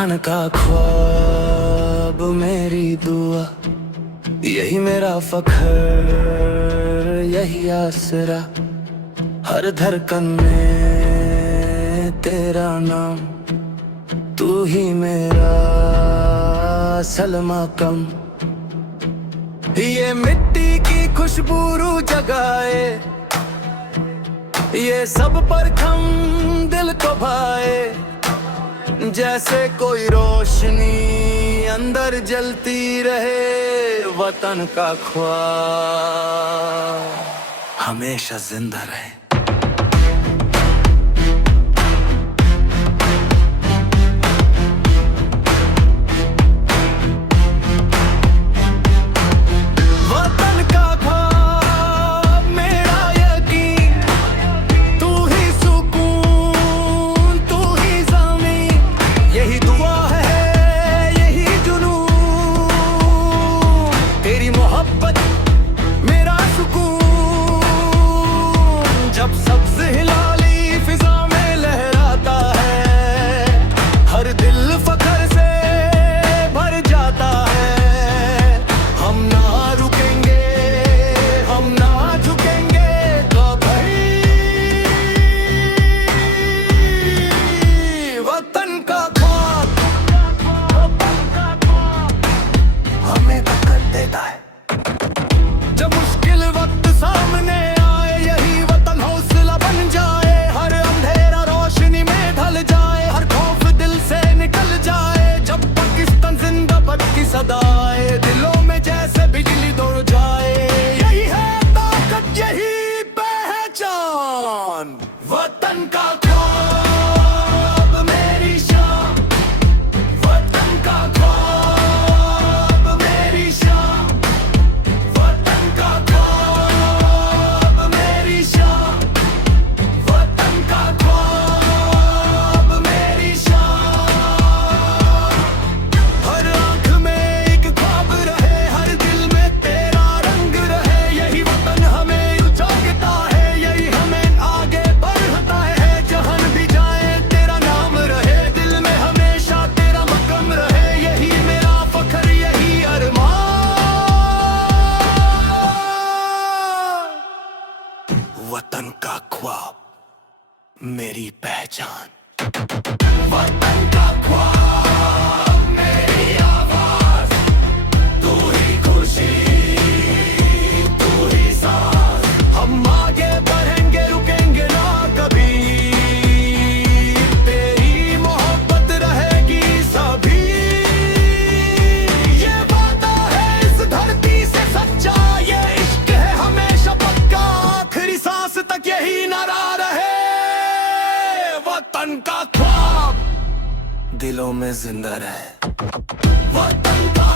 वतन का ख्वाब मेरी दुआ, यही मेरा फख्र, यही आसरा। हर धड़कन में तेरा नाम, तू ही मेरा सलमा कम। ये मिट्टी की खुशबू रूह जगाए, ये सब परखम दिल को भाए। जैसे कोई रोशनी अंदर जलती रहे, वतन का ख्वाब हमेशा जिंदा रहे। जब सब्ज हिलाली फिजा में लहराता है, हर दिल फख्र से भर जाता है। हम ना रुकेंगे, हम ना झुकेंगे कभी। वतन का ख्वाब हमें पकड़ देता है। जब मुश्किल वक्त सामने सदाए, दिलों में जैसे बिजली दौड़ जाए। यही है ताकत, यही पहचान। वतन का ख्वाब मेरी शान, वतन का ख्वाब मेरी शान, वतन का ख्वाब मेरी शान, वतन का ख्वाब मेरी शान। हर वतन का ख्वाब मेरी पहचान, वतन का ख्वाब मेरी आवाज। तू ही खुशी, तू ही सांस। हम आगे बढ़ेंगे, रुकेंगे ना कभी। तेरी मोहब्बत रहेगी सभी। ये वादा है इस धरती से सच्चा, ये इश्क है हमेशा पक्का। आखिरी सांस तक यही नारा रहे, वतन का ख्वाब दिलों में जिंदा रहे। वतन का